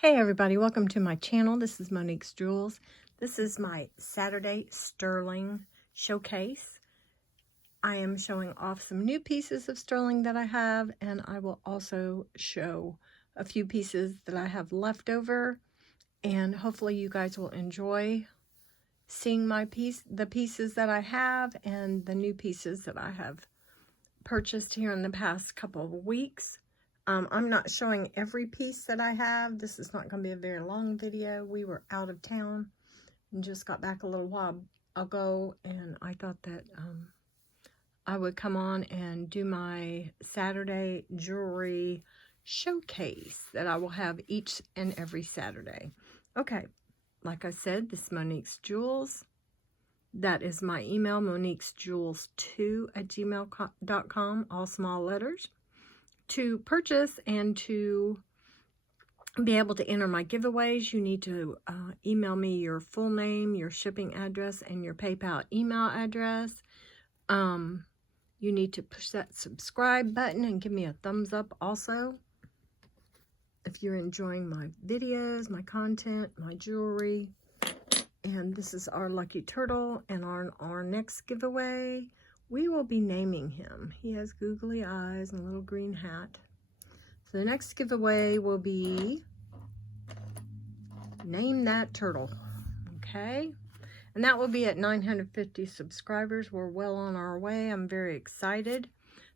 Hey everybody, welcome to my channel. This is Monique's Jewels. This is my Saturday sterling showcase. I am showing off some new pieces of sterling that I have, and I will also show a few pieces that I have left over, and hopefully you guys will enjoy seeing the pieces that I have and the new pieces that I have purchased here in the past couple of weeks. I'm not showing every piece that I have. This is not going to be a very long video. We were out of town and just got back a little while ago, and I thought that I would come on and do my Saturday jewelry showcase that I will have each and every Saturday. Okay, like I said, this is Monique's Jewels. That is my email, moniquesjewels2@gmail.com, all small letters. To purchase and to be able to enter my giveaways, you need to email me your full name, your shipping address, and your PayPal email address. You need to push that subscribe button and give me a thumbs up also. If you're enjoying my videos, my content, my jewelry. And this is our lucky turtle, and our next giveaway, we will be naming him. He has googly eyes and a little green hat. So the next giveaway will be Name That Turtle. Okay? And that will be at 950 subscribers. We're well on our way. I'm very excited.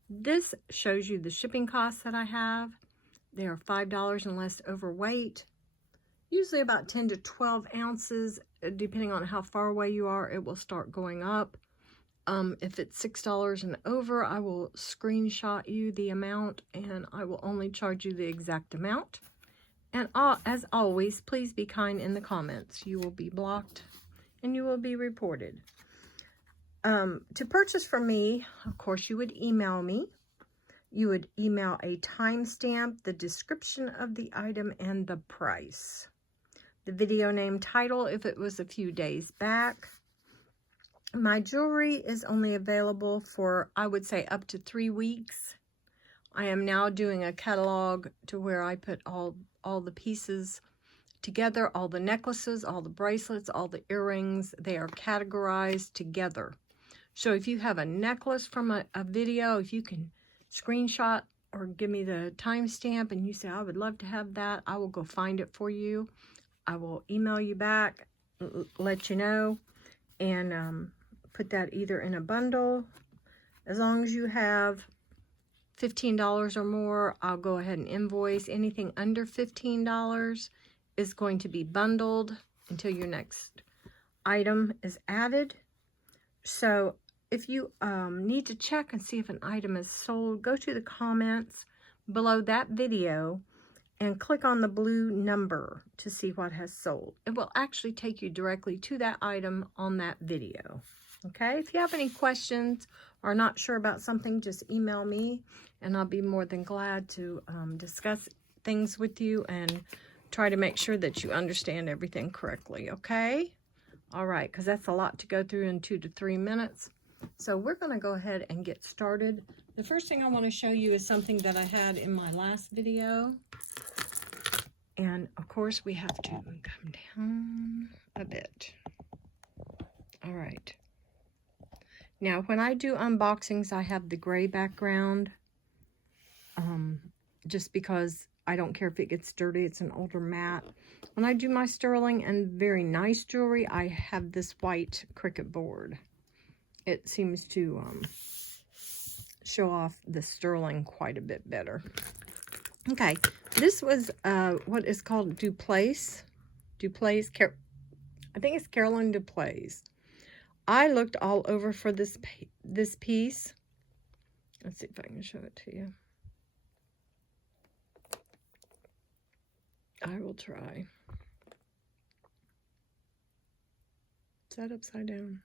This shows you the shipping costs that I have. They are $5 and less overweight. Usually about 10 to 12 ounces, depending on how far away you are, it will start going up. If it's $6 and over, I will screenshot you the amount, and I will only charge you the exact amount. And as always, please be kind in the comments. You will be blocked and you will be reported. To purchase from me, of course, you would email me. You would email a timestamp, the description of the item, and the price. The video name, title, if it was a few days back. My jewelry is only available for, I would say, up to 3 weeks. I am now doing a catalog to where I put all the pieces together, all the necklaces, all the bracelets, all the earrings. They are categorized together. So if you have a necklace from a video, if you can screenshot or give me the timestamp and you say, I would love to have that, I will go find it for you. I will email you back, let you know, and put that either in a bundle. As long as you have $15 or more, I'll go ahead and invoice. Anything under $15 is going to be bundled until your next item is added. So if you need to check and see if an item is sold, go to the comments below that video and click on the blue number to see what has sold. It will actually take you directly to that item on that video. Okay, if you have any questions or are not sure about something, just email me and I'll be more than glad to discuss things with you and try to make sure that you understand everything correctly, okay? All right, because that's a lot to go through in 2 to 3 minutes. So we're going to go ahead and get started. The first thing I want to show you is something that I had in my last video. And of course, we have to come down a bit. All right. Now, when I do unboxings, I have the gray background, just because I don't care if it gets dirty. It's an older matte. When I do my sterling and very nice jewelry, I have this white Cricut board. It seems to show off the sterling quite a bit better. Okay, this was what is called Duplace. I think it's Carolyn Duplace. I looked all over for this piece. Let's see if I can show it to you. I will try. Is that upside down?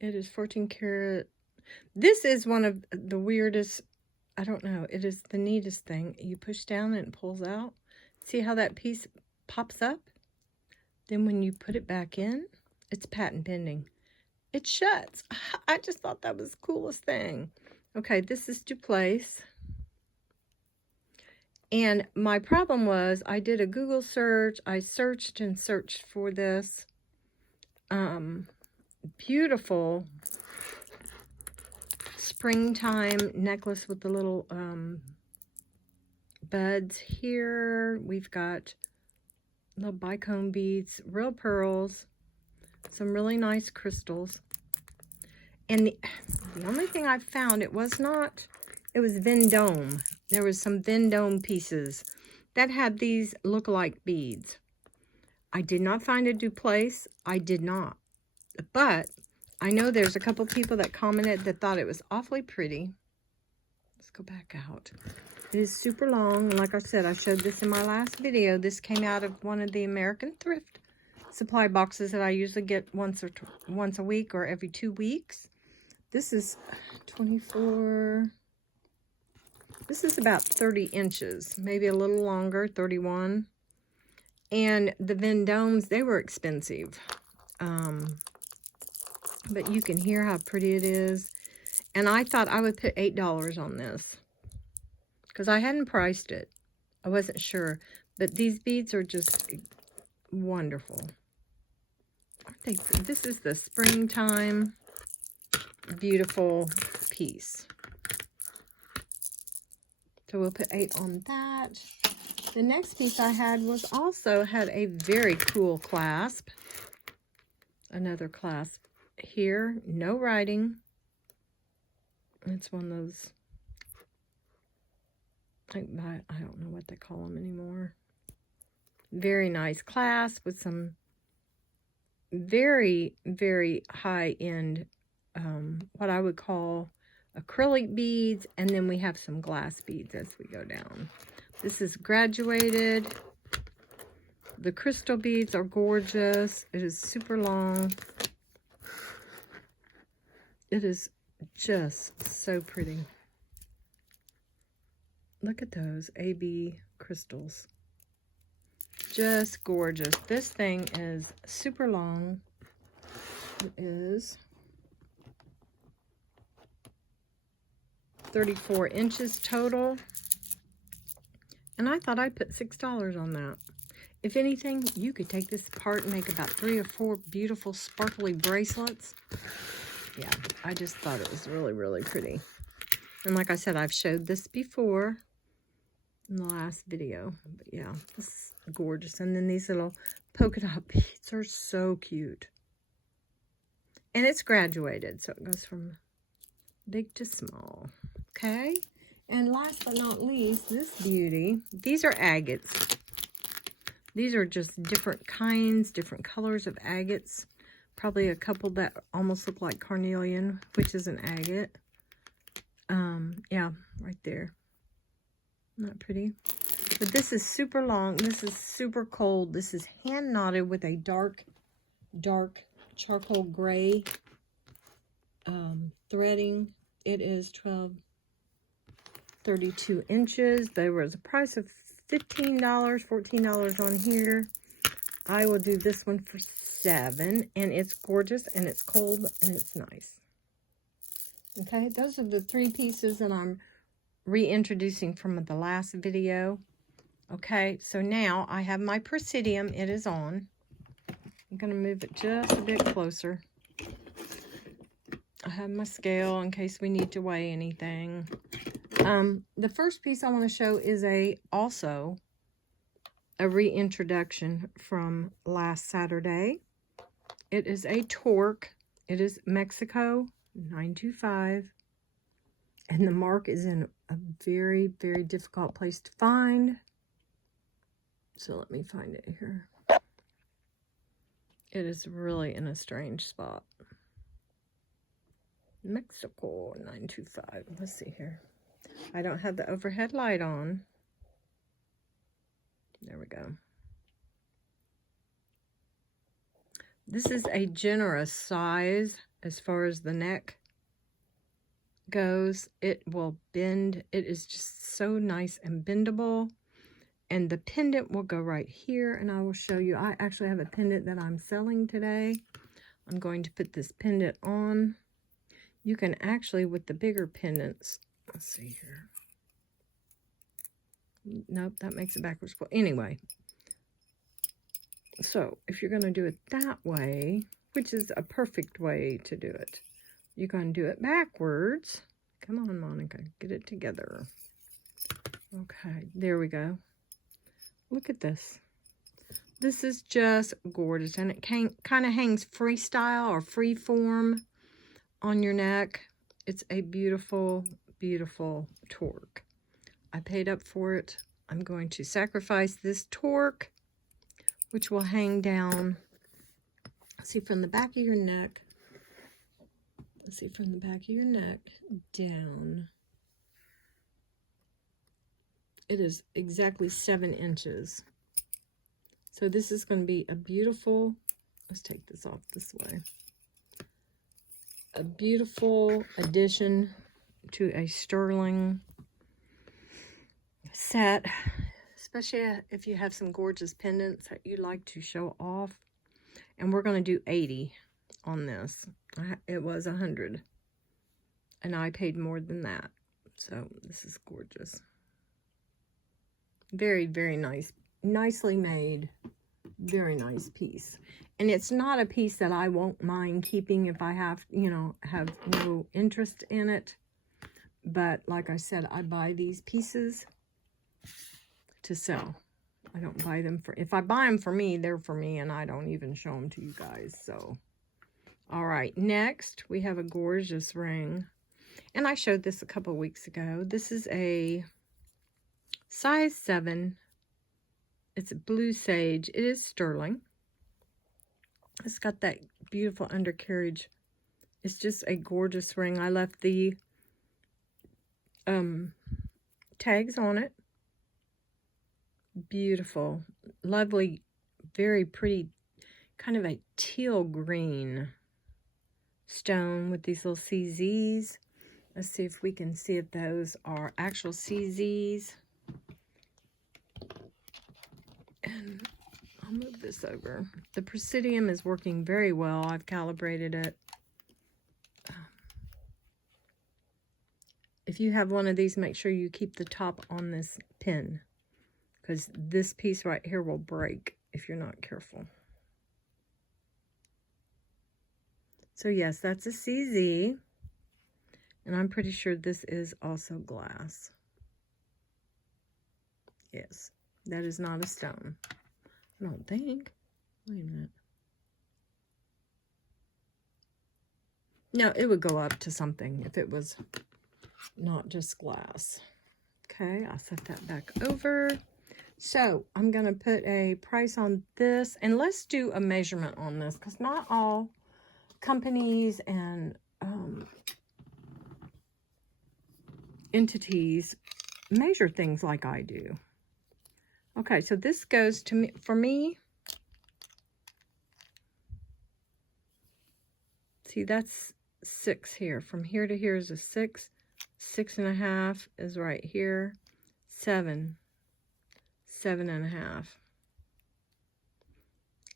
It is 14 karat. This is one of the weirdest, I don't know, it is the neatest thing. You push down and it pulls out. See how that piece pops up? Then when you put it back in, it's patent pending. It shuts. I just thought that was the coolest thing. Okay, this is Duplace. And my problem was I did a Google search. I searched and searched for this beautiful springtime necklace with the little buds here. We've got little bicone beads, real pearls, some really nice crystals. And the only thing I found, it was Vendome. There was some Vendome pieces that had these look-alike beads. I did not find a duplace. I did not. But I know there's a couple people that commented that thought it was awfully pretty. Let's go back out. It is super long. Like I said, I showed this in my last video. This came out of one of the American thrift supply boxes that I usually get once a week or every 2 weeks. This is 24. This is about 30 inches, maybe a little longer, 31. And the Vendomes, they were expensive. But you can hear how pretty it is. And I thought I would put $8 on this, because I hadn't priced it. I wasn't sure. But these beads are just wonderful. Aren't they? This is the springtime beautiful piece. So we'll put 8 on that. The next piece I had had a very cool clasp. Another clasp here. No writing. It's one of those, I don't know what they call them anymore. Very nice clasp with some very, very high-end, what I would call acrylic beads, and then we have some glass beads as we go down. This is graduated. The crystal beads are gorgeous. It is super long. It is just so pretty. Look at those AB crystals. Just gorgeous. This thing is super long. It is 34 inches total. And I thought I'd put $6 on that. If anything, you could take this apart and make about 3 or 4 beautiful sparkly bracelets. Yeah, I just thought it was really, really pretty. And like I said, I've showed this before in the last video. But yeah, this is gorgeous. And then these little polka dot beads are so cute. And it's graduated, so it goes from big to small. Okay? And last but not least, this beauty. These are agates. These are just different kinds, different colors of agates. Probably a couple that almost look like carnelian, which is an agate. Yeah, right there. Not pretty. But this is super long. This is super cold. This is hand knotted with a dark charcoal gray threading. It is 32 inches. There was a price of $15, $14 on here. I will do this one for $7, and it's gorgeous, and it's cold, and it's nice. Okay, those are the 3 pieces that I'm reintroducing from the last video. Okay, so now I have my Presidium. It is on. I'm going to move it just a bit closer. I have my scale in case we need to weigh anything. The first piece I want to show is also a reintroduction from last Saturday. It is a Torque. It is Mexico 925. And the mark is in a very, very difficult place to find. So let me find it here. It is really in a strange spot. Mexico 925. Let's see here. I don't have the overhead light on. There we go. This is a generous size as far as the neck goes. It will bend. It is just so nice and bendable. And the pendant will go right here, and I will show you. I actually have a pendant that I'm selling today. I'm going to put this pendant on. You can actually, with the bigger pendants, let's see here. Nope, that makes it backwards. Well, anyway, so if you're going to do it that way, which is a perfect way to do it, you're going to do it backwards. Come on, Monica, get it together. Okay, there we go. Look at this. This is just gorgeous, and it kind of hangs freestyle or free form on your neck. It's a beautiful, beautiful torque. I paid up for it. I'm going to sacrifice this torque, which will hang down. See, from the back of your neck. Let's see, from the back of your neck down. It is exactly 7 inches. So this is going to be a beautiful, let's take this off this way. A beautiful addition to a sterling set, especially if you have some gorgeous pendants that you like to show off. And we're going to do 80 on this. It was 100, and I paid more than that. So this is gorgeous. Very, very nice. Nicely made. Very nice piece. And it's not a piece that I won't mind keeping if I have, you know, have no interest in it. But like I said, I buy these pieces to sell. I don't buy them for, if I buy them for me, they're for me, and I don't even show them to you guys. So, all right, next we have a gorgeous ring. And I showed this a couple weeks ago. This is a size 7. It's a blue sage. It is sterling. It's got that beautiful undercarriage. It's just a gorgeous ring. I left the tags on it. Beautiful, lovely, very pretty, kind of a teal green stone with these little CZs. Let's see if we can see if those are actual CZs. And I'll move this over. The Presidium is working very well. I've calibrated it. If you have one of these, make sure you keep the top on this pin, because this piece right here will break if you're not careful. So yes, that's a CZ. And I'm pretty sure this is also glass. Yes, that is not a stone. I don't think. Wait a minute. No, it would go up to something if it was not just glass. Okay, I'll set that back over. So I'm going to put a price on this, and let's do a measurement on this, because not all companies and entities measure things like I do. Okay, so this goes to me, for me, see, that's 6 here. From here to here is a 6. 6.5 is right here. 7. 7.5.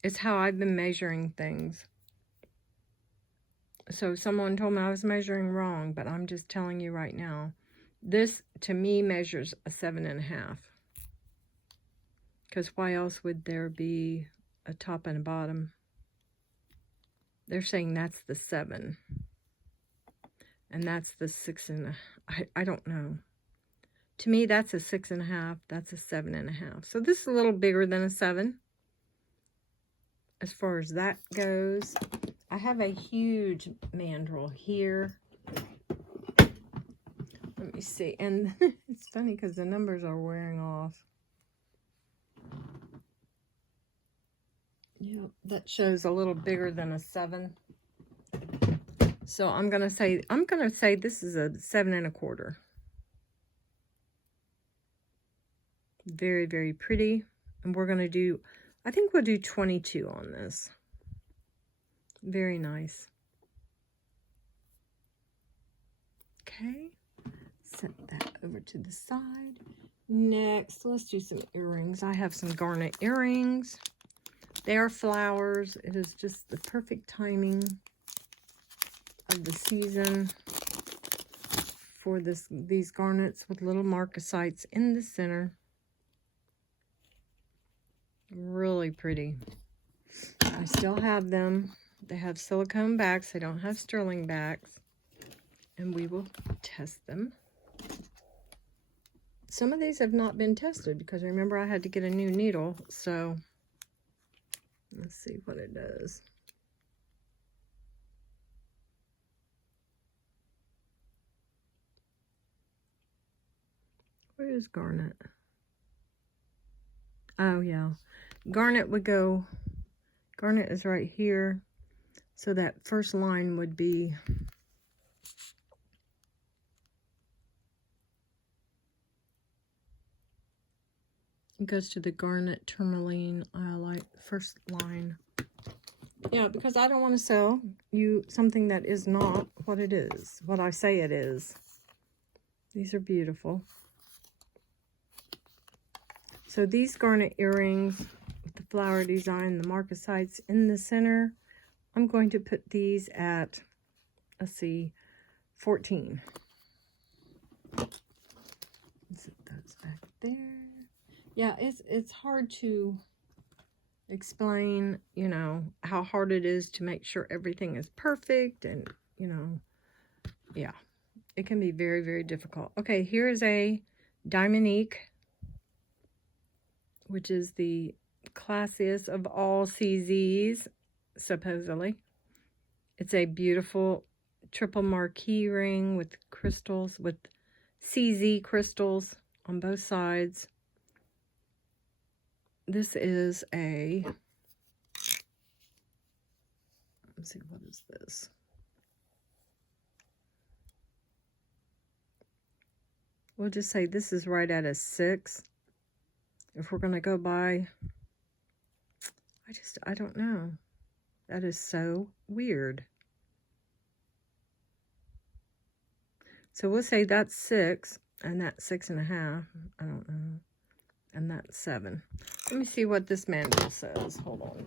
It's how I've been measuring things. So someone told me I was measuring wrong, but I'm just telling you right now. This, to me, measures a 7.5. Because why else would there be a top and a bottom? They're saying that's the 7. And that's the 6.5. I don't know. To me, that's a 6.5. That's a 7.5. So this is a little bigger than a 7. As far as that goes, I have a huge mandrel here. Let me see. And it's funny because the numbers are wearing off. Yeah, that shows a little bigger than a 7. So I'm gonna say this is a 7.25. Very, very pretty. And we're gonna do, I think we'll do 22 on this. Very nice. Okay, set that over to the side. Next, let's do some earrings. I have some garnet earrings. They are flowers. It is just the perfect timing of the season for these garnets with little marcasites in the center. Really pretty. I still have them. They have silicone backs. They don't have sterling backs. And we will test them. Some of these have not been tested because remember I had to get a new needle. So let's see what it does. Where is garnet? Oh yeah. Garnet would go, garnet is right here. So that first line would be it goes to the garnet tourmaline iolite first line. Yeah, because I don't want to sell you something that is not what it is, what I say it is. These are beautiful. So these garnet earrings with the flower design, the marcasites in the center, I'm going to put these at, let's see, 14. Set those back there. Yeah, it's hard to explain, you know, how hard it is to make sure everything is perfect, and, you know, yeah, it can be very, very difficult. Okay, here is a Monique, which is the classiest of all CZs, supposedly. It's a beautiful triple marquee ring with crystals, with CZ crystals on both sides. This is a, let's see, what is this? We'll just say this is right at a 6. If we're going to go by, I don't know. That is so weird. So we'll say that's 6, and that's 6.5. I don't know. And that's 7. Let me see what this manual says. Hold on.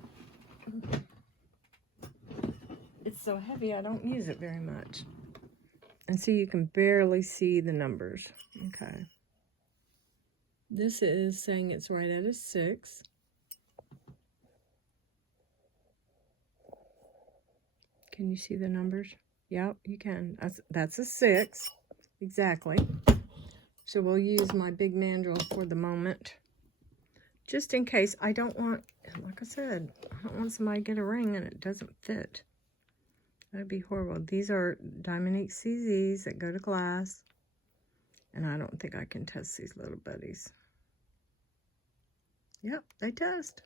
It's so heavy, I don't use it very much. And see, you can barely see the numbers. Okay. This is saying it's right at a 6. Can you see the numbers? Yep, you can. That's a 6. Exactly. So we'll use my big mandrel for the moment. Just in case. I don't want, like I said, I don't want somebody to get a ring and it doesn't fit. That'd be horrible. These are Monique CZs that go to glass. And I don't think I can test these little buddies. Yep, they test.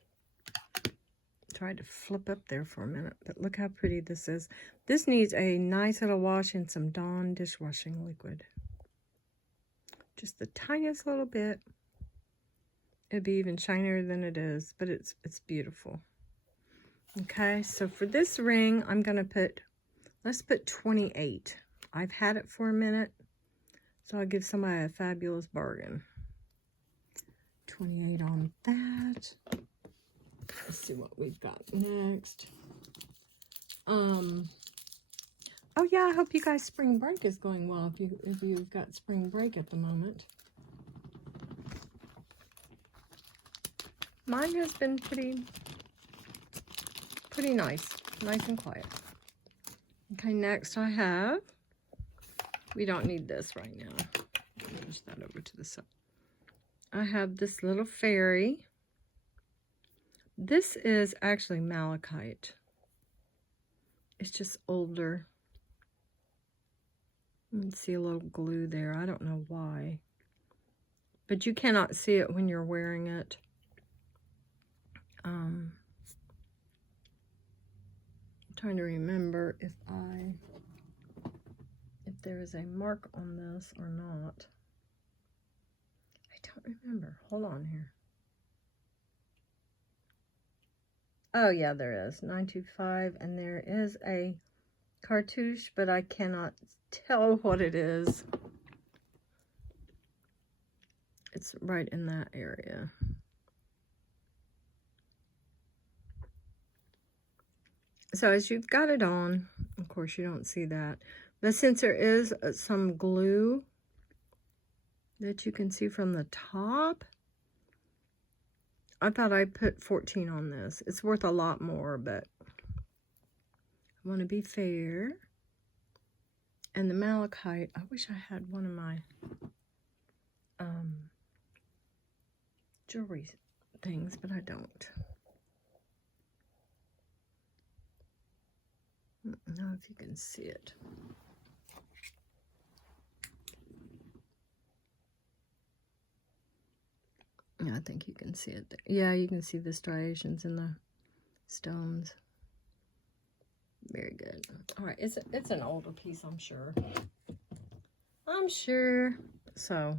Tried to flip up there for a minute, but look how pretty this is. This needs a nice little wash in some Dawn dishwashing liquid. Just the tiniest little bit. It'd be even shinier than it is, but it's beautiful. Okay, so for this ring, I'm gonna put, let's put 28. I've had it for a minute, so I'll give somebody a fabulous bargain. 28 on that. Let's see what we've got next. Oh yeah, I hope you guys' spring break is going well if you've got spring break at the moment. Mine has been pretty nice and quiet. Okay, next I have, we don't need this right now. Push that over to the side. I have this little fairy. This is actually malachite. It's just older. You can see a little glue there. I don't know why. But you cannot see it when you're wearing it. I'm trying to remember if there is a mark on this or not. I don't remember. Hold on here. Oh yeah, there is 925, and there is a cartouche, but I cannot tell what it is. It's right in that area. So as you've got it on, of course you don't see that, but since there is some glue that you can see from the top, I thought I'd put 14 on this. It's worth a lot more, but I want to be fair. And the malachite, I wish I had one of my jewelry things, but I don't. I don't know if you can see it. Yeah, I think you can see it there. Yeah, you can see the striations in the stones. Very good. All right, it's an older piece, I'm sure. I'm sure. So,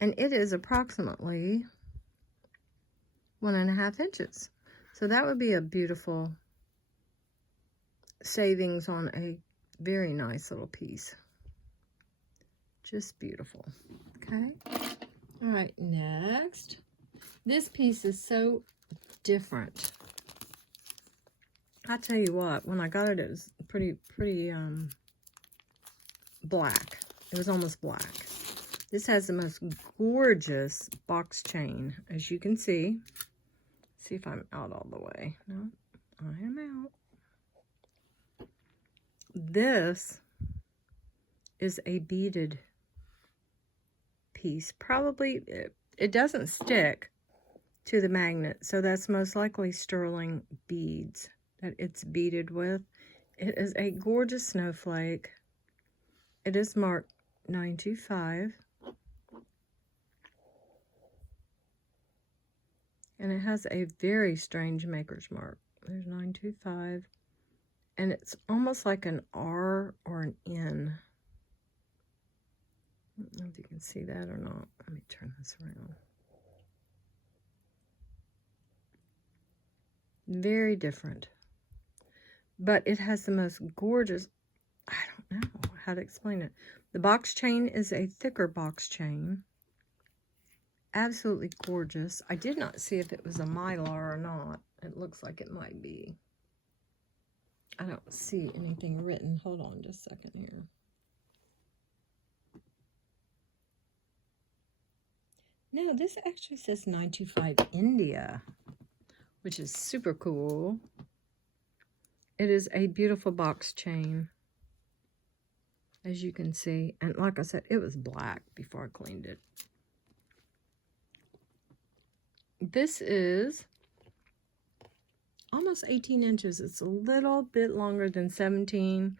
and it is approximately 1.5 inches. So that would be a beautiful savings on a very nice little piece. Just beautiful. Okay. All right, next. This piece is so different. I tell you what, when I got it, it was pretty black. It was almost black. This has the most gorgeous box chain, as you can see. See if I'm out all the way. No, I am out. This is a beaded piece. Probably, it doesn't stick to the magnet, so that's most likely sterling beads that it's beaded with. It is a gorgeous snowflake. It is marked 925. And it has a very strange maker's mark. There's 925. And it's almost like an R or an N. I don't know if you can see that or not. Let me turn this around. Very different. But it has the most gorgeous, I don't know how to explain it. The box chain is a thicker box chain. Absolutely gorgeous. I did not see if it was a mylar or not. It looks like it might be. I don't see anything written. Hold on just a second here. No, this actually says 925 India, which is super cool. It is a beautiful box chain, as you can see. And like I said, it was black before I cleaned it. This is almost 18 inches. It's a little bit longer than 17.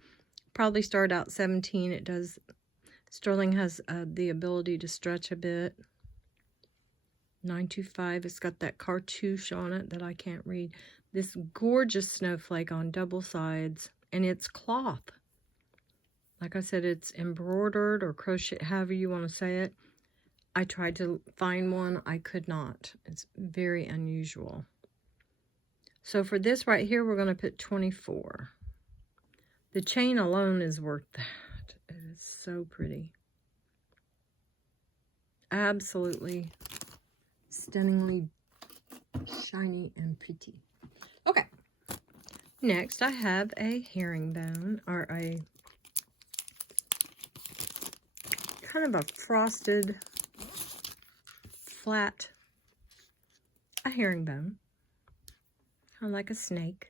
Probably start out 17. It does. Sterling has the ability to stretch a bit. 925. It's got that cartouche on it that I can't read. This gorgeous snowflake on double sides, and it's cloth. Like I said, it's embroidered or crochet, however you want to say it. I tried to find one. I could not. It's very unusual. So for this right here, we're going to put 24. The chain alone is worth that. It is so pretty. Absolutely stunningly shiny and pretty. Okay. Next, I have a herringbone, or a kind of a frosted flat, a herringbone, kind of like a snake,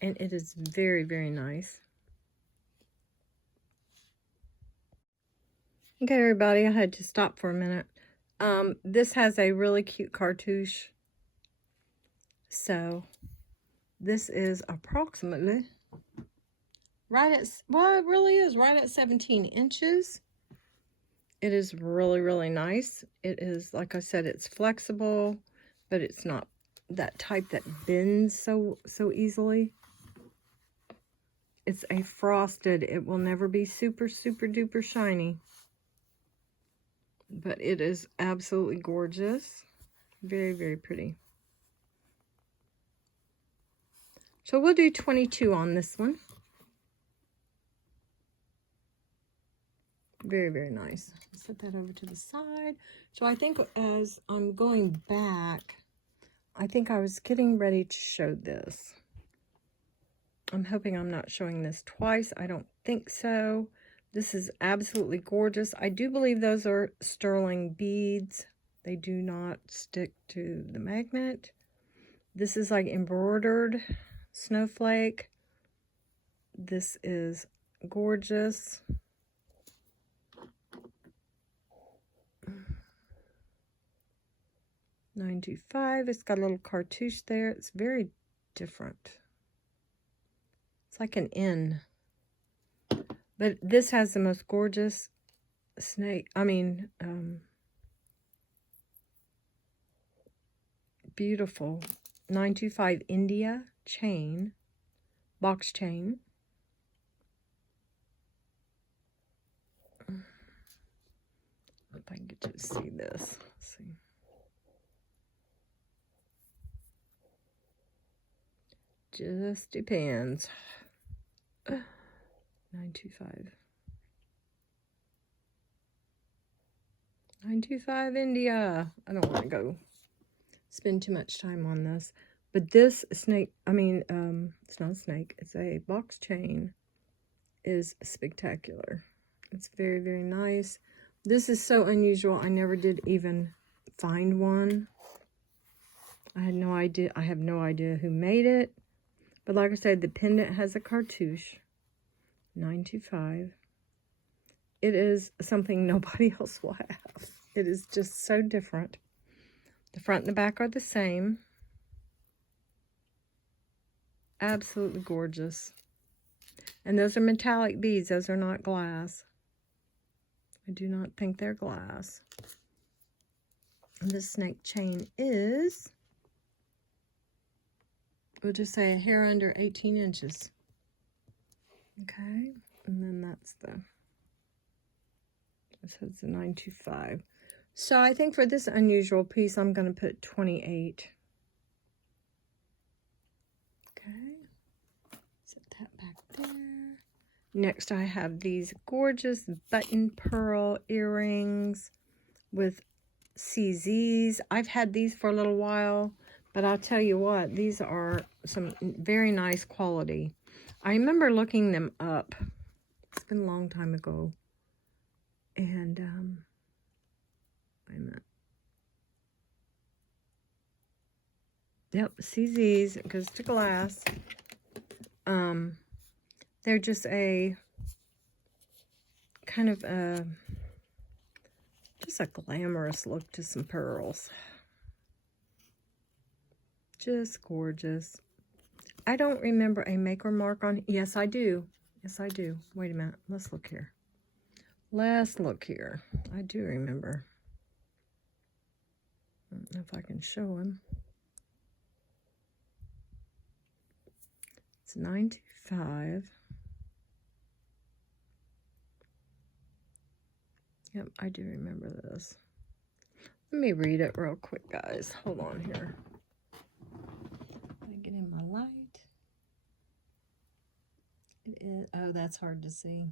and it is very, very nice. Okay, everybody, I had to stop for a minute. This has a really cute cartouche, so this is approximately right at, well, it really is right at 17 inches. It is really, really nice. It is, like I said, it's flexible, but it's not that type that bends so easily. It's a frosted. It will never be super, super duper shiny. But it is absolutely gorgeous. Very, very pretty. So we'll do 22 on this one. Very, very nice. Set that over to the side. So I think as I'm going back, I think I was getting ready to show this. I'm hoping I'm not showing this twice. I don't think so. This is absolutely gorgeous. I do believe those are sterling beads. They do not stick to the magnet. This is like embroidered snowflake. This is gorgeous. $9.25. It's got a little cartouche there. It's very different. It's like an N. But this has the most gorgeous snake. Beautiful. $9.25 India chain. Box chain. If I can get you to see this. Let's see. Just depends. $9.25. $9.25 India. I don't want to go spend too much time on this. But this snake, it's not a snake. It's a box chain. Is spectacular. It's very, very nice. This is so unusual. I never did even find one. I had no idea. I have no idea who made it. But like I said, the pendant has a cartouche. $9.25. It is something nobody else will have. It is just so different. The front and the back are the same. Absolutely gorgeous. And those are metallic beads. Those are not glass. I do not think they're glass. And this snake chain is, we'll just say a hair under 18 inches. Okay. And then that's this has the $9.25. So I think for this unusual piece, I'm going to put 28. Okay. Set that back there. Next, I have these gorgeous button pearl earrings with CZs. I've had these for a little while, but I'll tell you what, these are some very nice quality. I remember looking them up. It's been a long time ago. And, wait a minute. Yep, CZs, it goes to glass. They're just a kind of just a glamorous look to some pearls. Just gorgeous. I don't remember a maker mark on. Yes, I do. Yes, I do. Wait a minute. Let's look here. Let's look here. I do remember. I don't know if I can show him. It's $9.25. Yep, I do remember this. Let me read it real quick, guys. Hold on here. Let me get in my light. It is, oh, that's hard to see.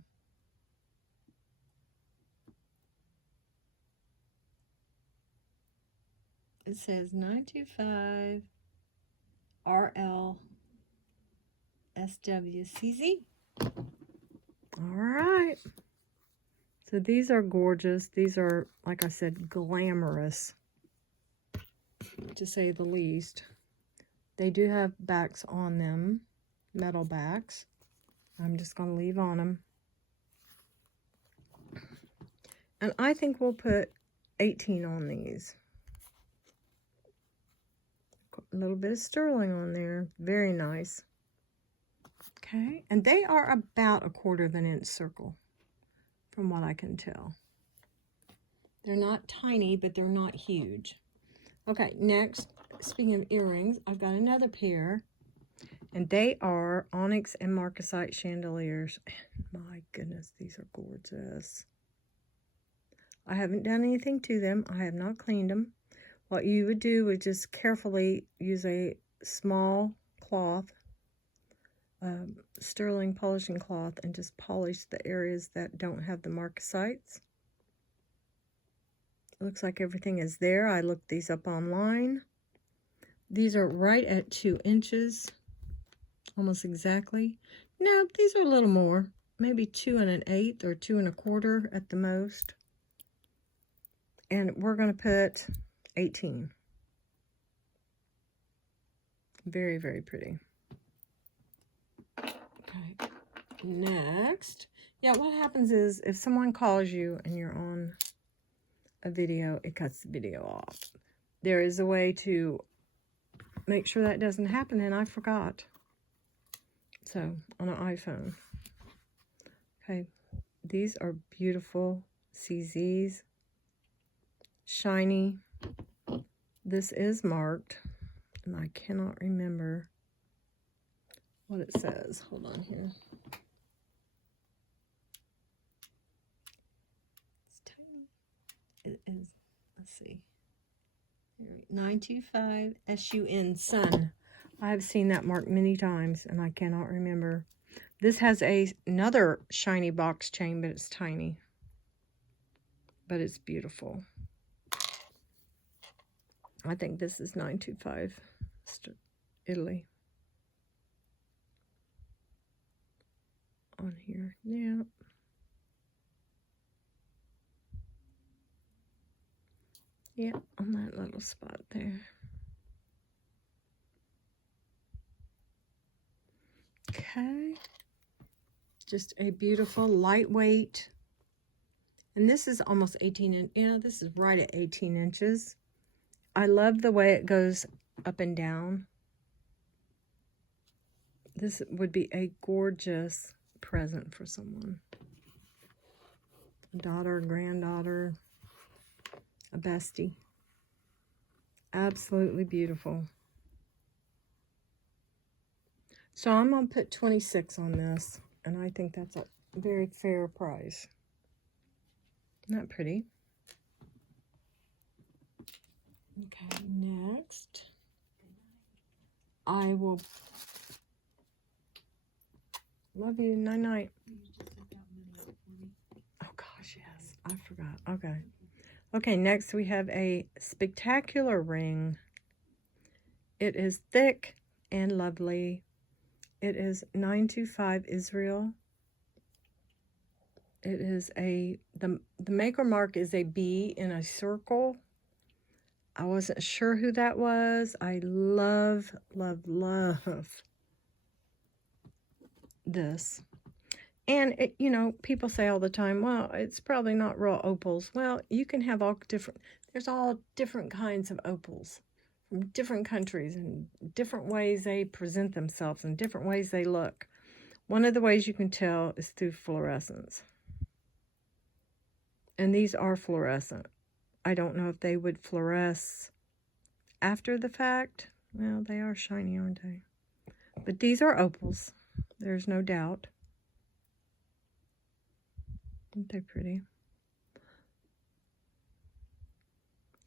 It says 925 RL SWCZ. All right. So these are gorgeous. These are, like I said, glamorous, to say the least. They do have backs on them, metal backs. I'm just going to leave on them. And I think we'll put 18 on these. A little bit of sterling on there. Very nice. Okay. And they are about 1/4 of an inch circle, from what I can tell. They're not tiny, but they're not huge. Okay, next, speaking of earrings, I've got another pair. And they are onyx and marcasite chandeliers. My goodness, these are gorgeous. I haven't done anything to them. I have not cleaned them. What you would do is just carefully use a small cloth, sterling polishing cloth, and just polish the areas that don't have the marcasites. It looks like everything is there. I looked these up online. These are right at 2 inches, almost exactly. No, these are a little more, maybe 2 1/8 or 2 1/4 at the most. And we're going to put 18. Very, very pretty. Okay. Next. Yeah, what happens is if someone calls you and you're on a video, it cuts the video off. There is a way to make sure that doesn't happen, and I forgot. So, on an iPhone. Okay. These are beautiful CZs. Shiny. This is marked, and I cannot remember what it says. Hold on here. It's tiny. It is, let's see. 925 SUN Sun. I've seen that marked many times, and I cannot remember. This has another shiny box chain, but it's tiny. But it's beautiful. I think this is 925 Italy. On here, yeah. Yeah, on that little spot there. Okay. Just a beautiful, lightweight. And this is almost 18 inches. Yeah, this is right at 18 inches. I love the way it goes up and down. This would be a gorgeous present for someone. A daughter, a granddaughter, a bestie. Absolutely beautiful. So I'm going to put 26 on this, and I think that's a very fair price. Isn't that pretty? Okay, next, I will love you. Night night. Oh gosh, yes, I forgot. Okay. Okay, next we have a spectacular ring. It is thick and lovely. It is 925 Israel. It is the maker mark is a B in a circle. I wasn't sure who that was. I love, love, love this. And, you know, people say all the time, well, it's probably not raw opals. Well, you can have there's all different kinds of opals from different countries and different ways they present themselves and different ways they look. One of the ways you can tell is through fluorescence. And these are fluorescent. I don't know if they would fluoresce after the fact. Well, they are shiny, aren't they? But these are opals. There's no doubt. Aren't they pretty?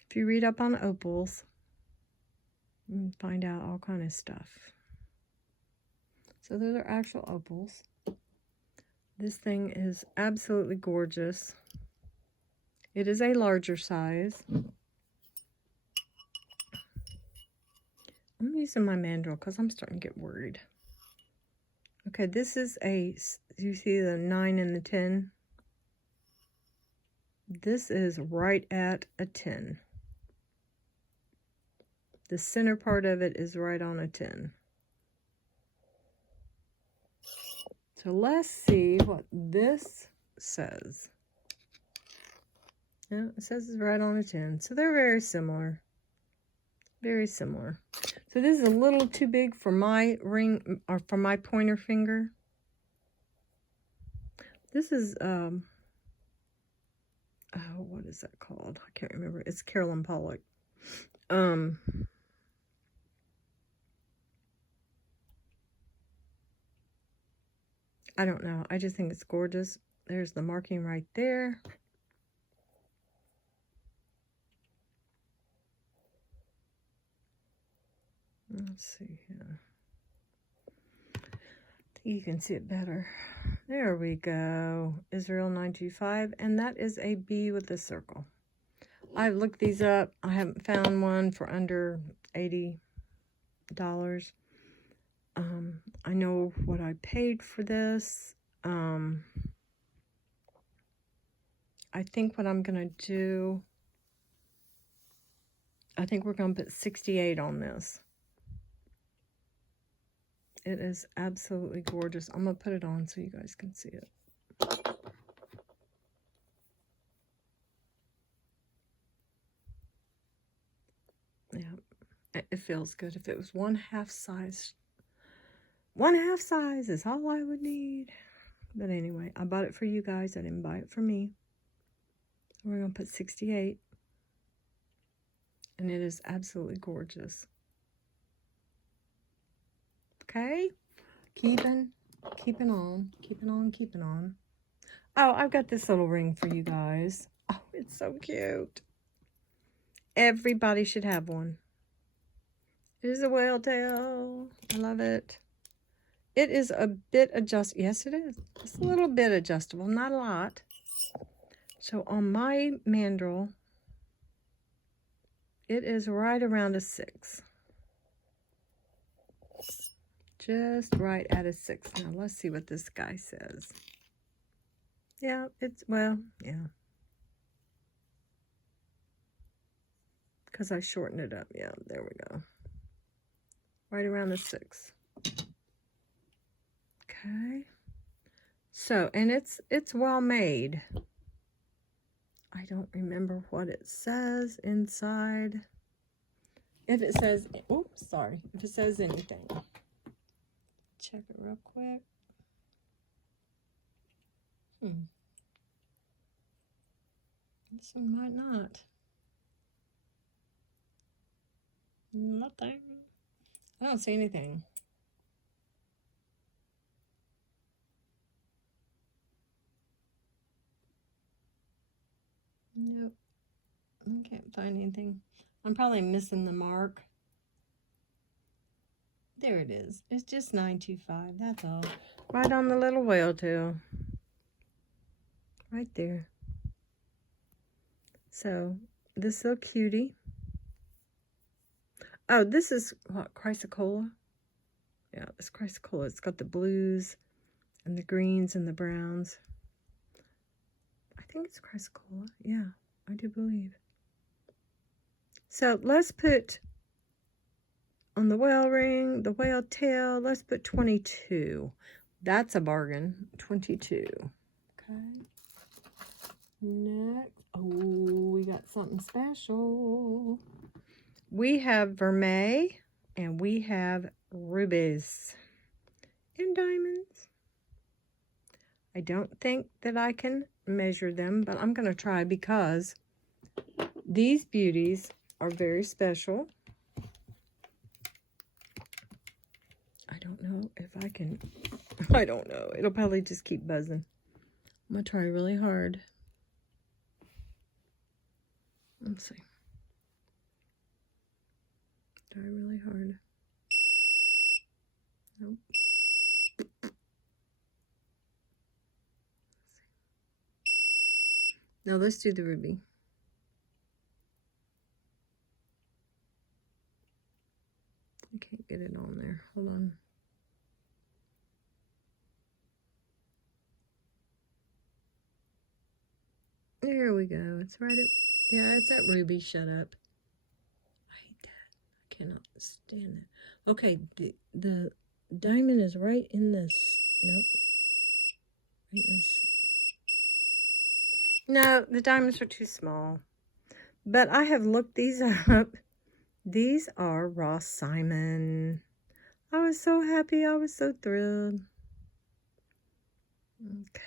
If you read up on opals, you can find out all kind of stuff. So those are actual opals. This thing is absolutely gorgeous. It is a larger size. I'm using my mandrel because I'm starting to get worried. Okay, this is you see the 9 and the 10? This is right at a 10. The center part of it is right on a 10. So let's see what this says. Yeah, it says it's right on a 10. So they're very similar. Very similar. So this is a little too big for my ring, or for my pointer finger. This is, oh, what is that called? I can't remember. It's Carolyn Pollock. I don't know. I just think it's gorgeous. There's the marking right there. Let's see here. You can see it better. There we go. Israel 925, and that is a B with a circle. I've looked these up. I haven't found one for under $80. I know what I paid for this. I think what I'm gonna do I think we're going to put 68 on this. It is absolutely gorgeous. I'm going to put it on so you guys can see it. Yeah, it feels good. If it was 1/2 size, 1/2 size is all I would need. But anyway, I bought it for you guys. I didn't buy it for me. We're going to put 68. And it is absolutely gorgeous. Okay? Keeping on. Oh, I've got this little ring for you guys. Oh, it's so cute. Everybody should have one. It is a whale tail. I love it. It is a bit adjustable. Yes, it is. It's a little bit adjustable, not a lot. So on my mandrel, it is right around a 6. Just right at a 6. Now, let's see what this guy says. Yeah, it's, well, yeah. Because I shortened it up. Yeah, there we go. Right around the 6. Okay. So, and it's well made. I don't remember what it says inside. If it says, oops, sorry. If it says anything. Check it real quick. This one might not. Nothing. I don't see anything. Nope. I can't find anything. I'm probably missing the mark. There it is. It's just 925. That's all. Right on the little whale tail. Right there. So, this little cutie. Oh, this is what, chrysocolla? Yeah, it's chrysocolla. It's got the blues and the greens and the browns. I think it's chrysocolla. Yeah, I do believe. So, let's put on the whale ring, the whale tail, let's put 22. That's a bargain. 22. Okay. Next. Oh, we got something special. We have vermeil and we have rubies and diamonds. I don't think that I can measure them, but I'm going to try because these beauties are very special. I don't know if I can, I don't know. It'll probably just keep buzzing. I'm going to try really hard. Let's see. Try really hard. Nope. Now let's do the ruby. I can't get it on there. Hold on. There we go. It's right at, yeah, it's at ruby. Shut up. I hate that. I cannot stand that. Okay, the diamond is right in this. Nope. Right in this. No, the diamonds are too small. But I have looked these up. These are Ross Simon. I was so happy. I was so thrilled. Okay.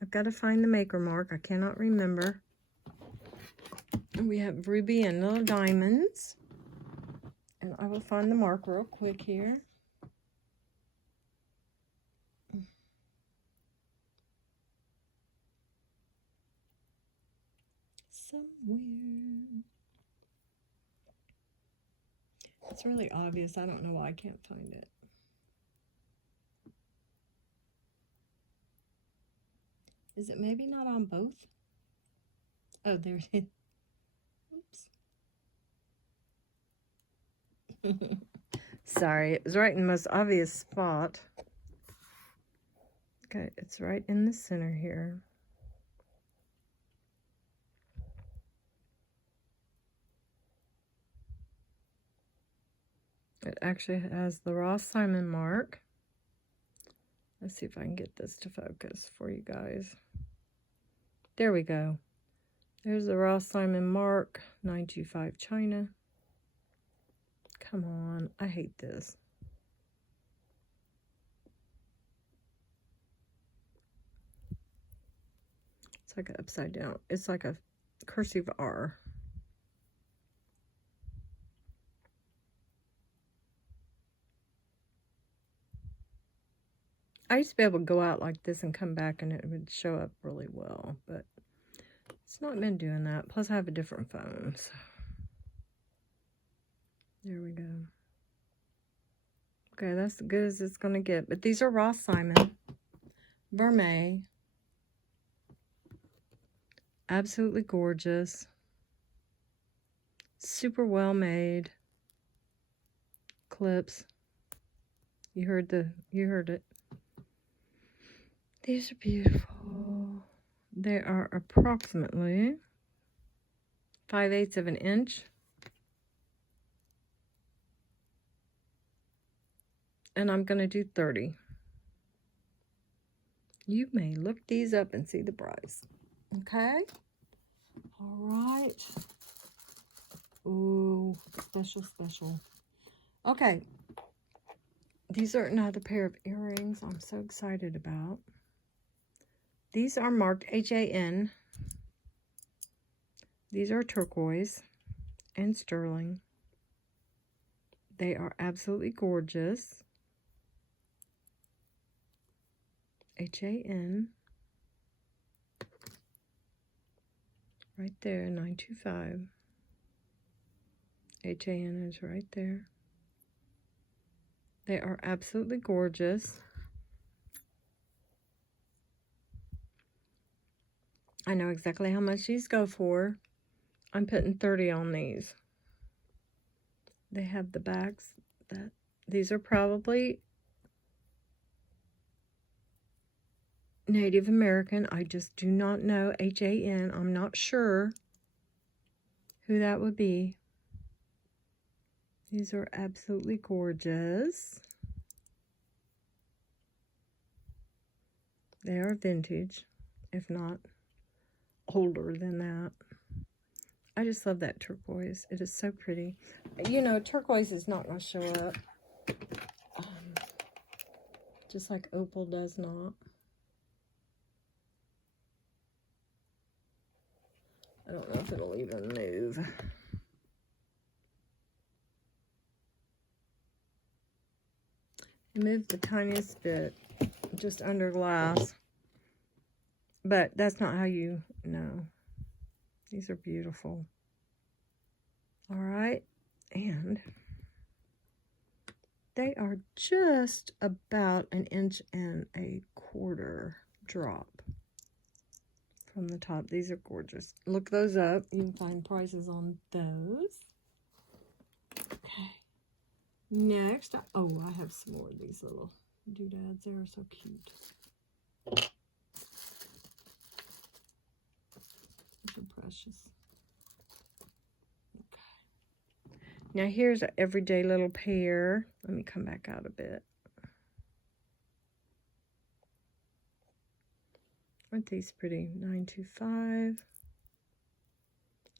I've got to find the maker mark. I cannot remember. And we have ruby and little diamonds. And I will find the mark real quick here. Somewhere. It's really obvious. I don't know why I can't find it. Is it maybe not on both? Oh, there it is. Oops. Sorry, it was right in the most obvious spot. Okay, it's right in the center here. It actually has the Ross Simon mark. Let's see if I can get this to focus for you guys. There we go. There's the Ross Simon mark, 925 China. Come on, I hate this. It's like an upside down. It's like a cursive R. I used to be able to go out like this and come back and it would show up really well, but it's not been doing that. Plus I have a different phone, so. There we go. Okay, that's as good as it's going to get. But these are Ross Simon. Vermeil. Absolutely gorgeous. Super well made. Clips. You heard it. These are beautiful. They are approximately 5/8 of an inch. And I'm going to do 30. You may look these up and see the price. Okay? All right. Ooh, special. Okay. These are another pair of earrings I'm so excited about. These are marked HAN. These are turquoise and sterling. They are absolutely gorgeous. HAN. Right there, 925. HAN is right there. They are absolutely gorgeous. I know exactly how much these go for. I'm putting 30 on these. They have the backs that these are probably Native American. I just do not know. HAN. I'm not sure who that would be. These are absolutely gorgeous. They are vintage, if not older than that. I just love that turquoise. It is so pretty. You know, turquoise is not going to show up. Just like opal does not. I don't know if it'll even move. It moved the tiniest bit, just under glass. But that's not how you know. These are beautiful. All right. And they are just about 1.25 inches drop from the top. These are gorgeous. Look those up. You can find prices on those. Okay. Next, oh, I have some more of these little doodads. They are so cute. These are precious. Okay. Now here's an everyday little pair. Let me come back out a bit. Aren't these pretty? 925.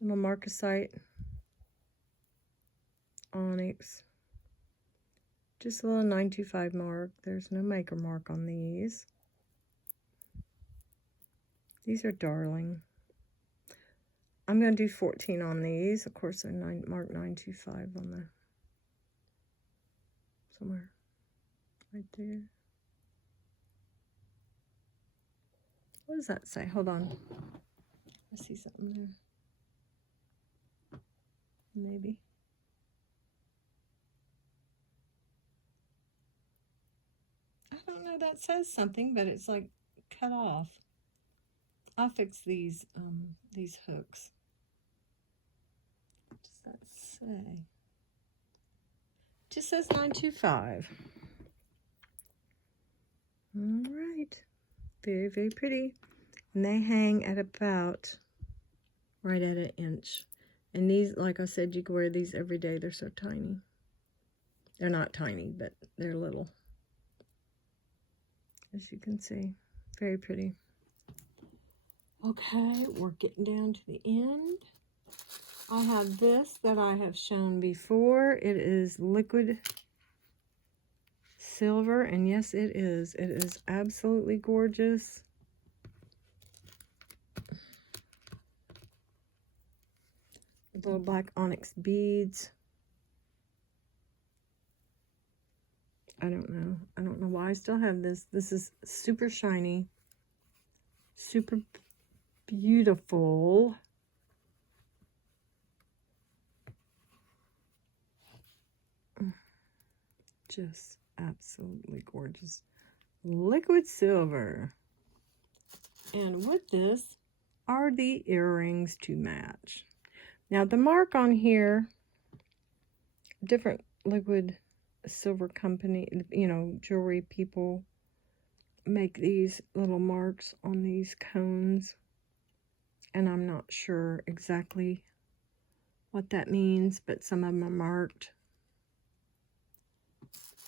Little marcasite. Onyx. Just a little 925 mark. There's no maker mark on these. These are darling. I'm going to do 14 on these. Of course, they're marked 925 on the somewhere right there. What does that say? Hold on. I see something there. Maybe. I don't know. That says something, but it's like cut off. I'll fix these hooks. What does that say? Just says 925. All right. Very, very pretty. And they hang at about right at 1 inch. And these, like I said, you can wear these every day. They're so tiny. They're not tiny, but they're little. As you can see, very pretty. Okay, we're getting down to the end. I have this that I have shown before. It is liquid silver, and yes, it is. It is absolutely gorgeous. Little black onyx beads. I don't know. I don't know why I still have this. This is super shiny. Super beautiful. Just absolutely gorgeous. Liquid silver. And with this are the earrings to match. Now the mark on here, different liquid silver company, you know, jewelry people make these little marks on these cones. And I'm not sure exactly what that means, but some of them are marked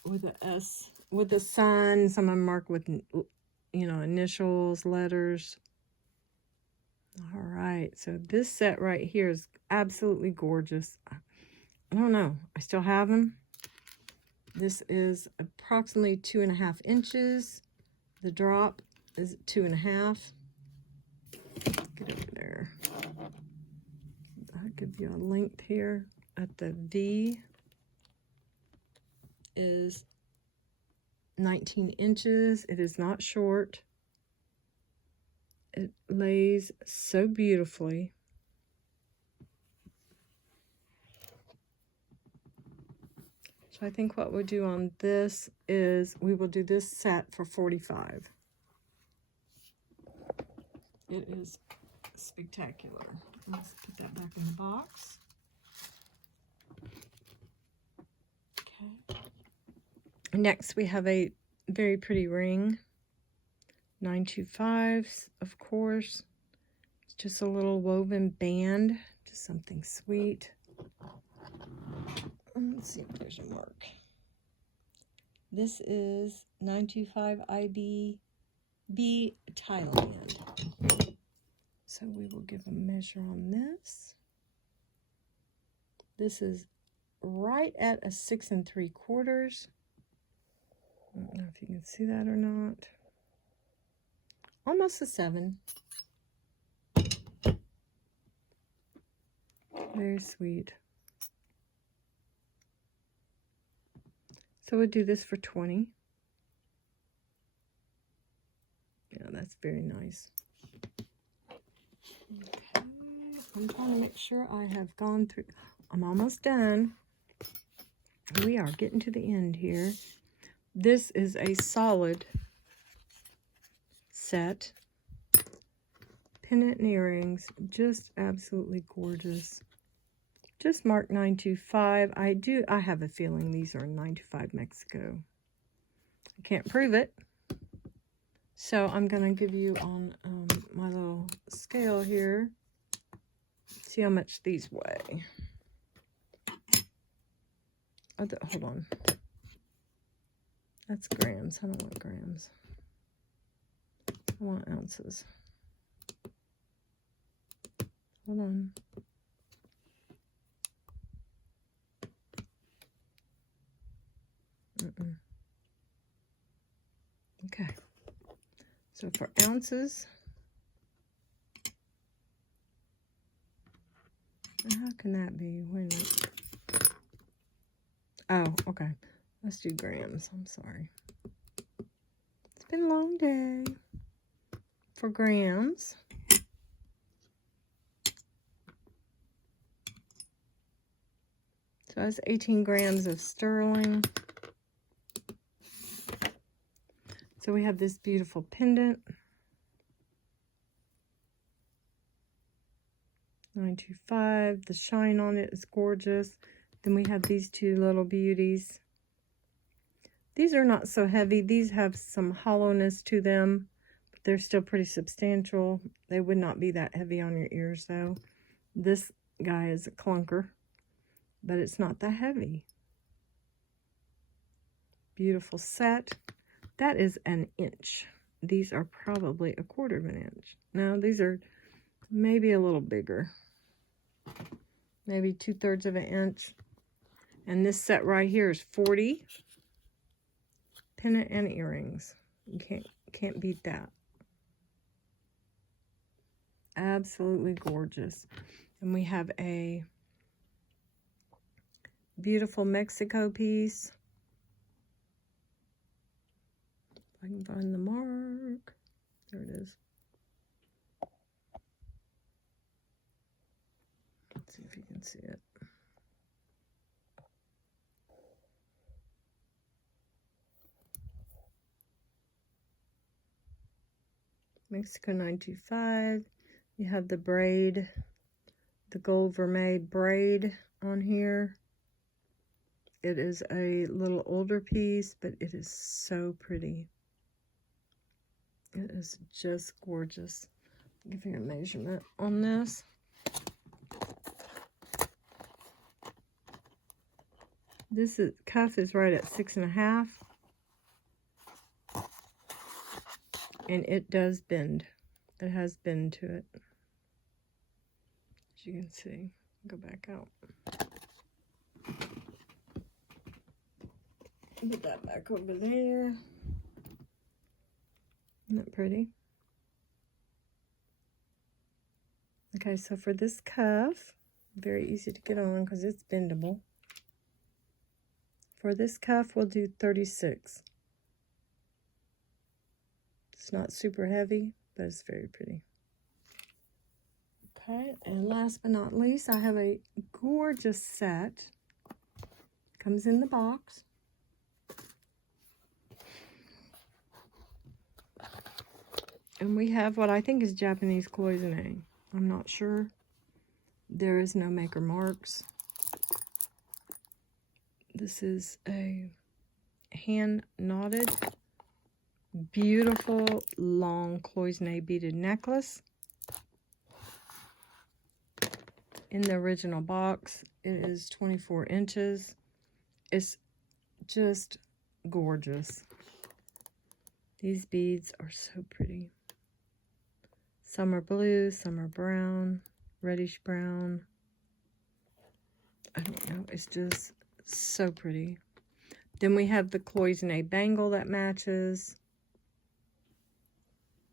with a S, with a sun. Some of them marked with, you know, initials, letters. All right, so this set right here is absolutely gorgeous. I don't know, I still have them. This is approximately 2.5 inches. The drop is 2.5. Get over there. I'll give you a length here. At the V is 19 inches. It is not short. It lays so beautifully. So I think what we'll do on this is we will do this set for $45. It is spectacular. Let's put that back in the box. Okay. Next we have a very pretty ring. 925, of course. It's just a little woven band, just something sweet. Let's see if there's a mark. This is 925 IB Thailand. So we will give a measure on this. This is right at a 6 3/4. I don't know if you can see that or not. Almost a 7. Very sweet. So we'll do this for 20. Yeah, that's very nice. Okay. I'm trying to make sure I have gone through. I'm almost done. We are getting to the end here. This is a solid set. Pendant and earrings, just absolutely gorgeous. Just marked 925. I have a feeling these are 925 Mexico. I can't prove it. So I'm going to give you on my little scale here. See how much these weigh. Oh, hold on. That's grams. I don't want grams. I want ounces. Hold on. Okay. So for ounces, how can that be? Wait a minute. Oh, okay. Let's do grams. I'm sorry. It's been a long day. For grams, so that's 18 grams of sterling. So we have this beautiful pendant. 925. The shine on it is gorgeous. Then we have these two little beauties. These are not so heavy. These have some hollowness to them, but they're still pretty substantial. They would not be that heavy on your ears though. This guy is a clunker, but it's not that heavy. Beautiful set. That is an inch. These are probably 1/4 of an inch. No, these are maybe a little bigger. Maybe 2/3 of an inch. And this set right here is 40. Pendant and earrings. You can't beat that. Absolutely gorgeous. And we have a beautiful Mexico piece. If I can find the mark. There it is. Let's see if you can see it. Mexico 925. You have the braid, the gold vermeil braid on here. It is a little older piece, but it is so pretty. It is just gorgeous. I'll give you a measurement on this. This cuff is right at 6.5. And it does bend. It has bend to it. As you can see. Go back out. Put that back over there. Isn't that pretty? Okay, so for this cuff, very easy to get on because it's bendable. For this cuff, we'll do 36. It's not super heavy, but it's very pretty. Okay, and last but not least, I have a gorgeous set. Comes in the box. And we have what I think is Japanese cloisonne. I'm not sure. There is no maker marks. This is a hand knotted, beautiful long cloisonne beaded necklace. In the original box, it is 24 inches. It's just gorgeous. These beads are so pretty. Some are blue, some are brown, reddish brown. I don't know, it's just so pretty. Then we have the cloisonne bangle that matches.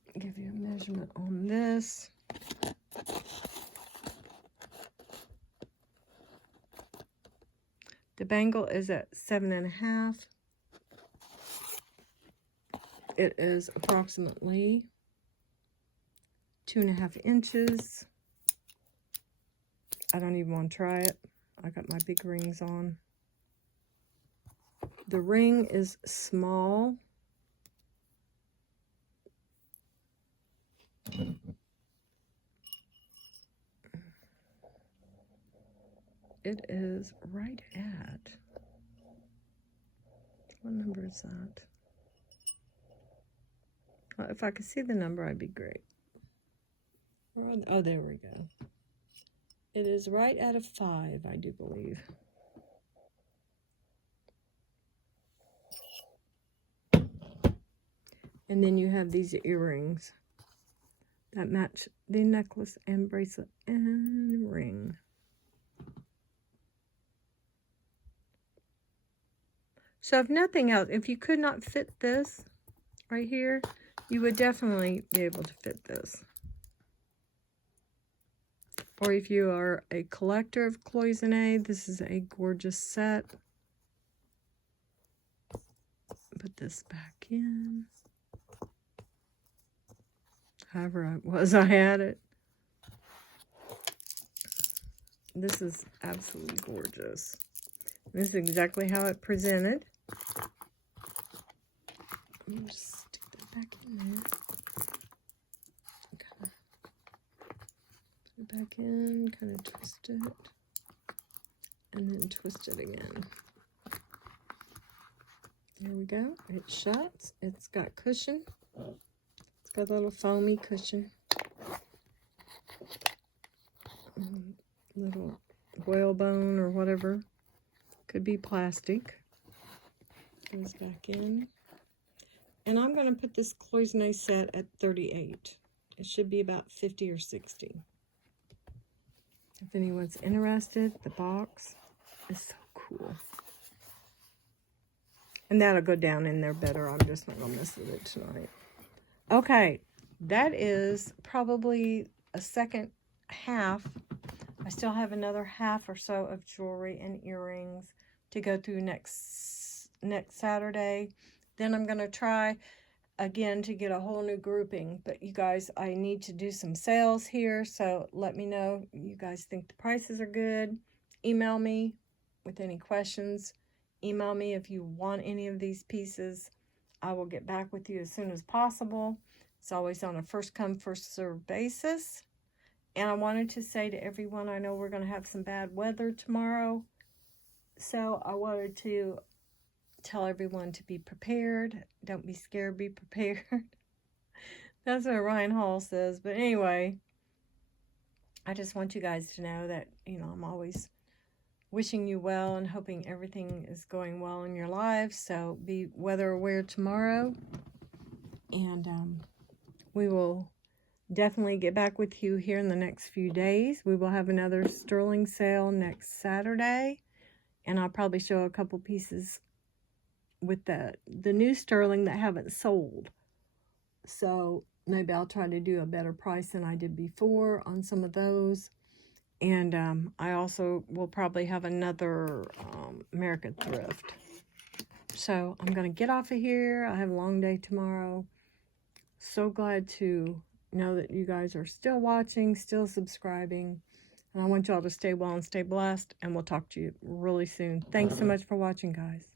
I'll give you a measurement on this. The bangle is at 7.5. It is approximately 2.5 inches. I don't even want to try it. I got my big rings on. The ring is small. It is right at, what number is that? Well, if I could see the number, I'd be great. Oh, there we go. It is right at a 5, I do believe. And then you have these earrings that match the necklace and bracelet and ring. So if nothing else, if you could not fit this right here, you would definitely be able to fit this. Or if you are a collector of cloisonne, this is a gorgeous set. Put this back in. However it was, I had it. This is absolutely gorgeous. This is exactly how it presented. Let me just stick that back in there. Okay. Put it back in, kind of twist it, and then twist it again. There we go. It shuts. It's got cushion. It's got a little foamy cushion. Little whalebone or whatever. Could be plastic. those back in. And I'm going to put this cloisonne set at 38. It should be about 50 or 60. If anyone's interested, the box is so cool. And that'll go down in there better. I'm just not going to mess with it tonight. Okay, that is probably a second half. I still have another half or so of jewelry and earrings to go through next Saturday. Then I'm going to try again to get a whole new grouping. But you guys, I need to do some sales here. So let me know you guys think the prices are good. Email me with any questions. Email me if you want any of these pieces. I will get back with you as soon as possible. It's always on a first come, first served basis. And I wanted to say to everyone, I know we're going to have some bad weather tomorrow. So I wanted to tell everyone to be prepared. Don't be scared, be prepared. That's what Ryan Hall says. But anyway, I just want you guys to know that, you know, I'm always wishing you well and hoping everything is going well in your lives. So be weather aware tomorrow. And we will definitely get back with you here in the next few days. We will have another sterling sale next Saturday. And I'll probably show a couple pieces with the new sterling that haven't sold. So maybe I'll try to do a better price than I did before on some of those. And I also will probably have another American Thrift. So I'm going to get off of here. I have a long day tomorrow. So glad to know that you guys are still watching, still subscribing. And I want y'all to stay well and stay blessed. And we'll talk to you really soon. Thanks so much for watching, guys.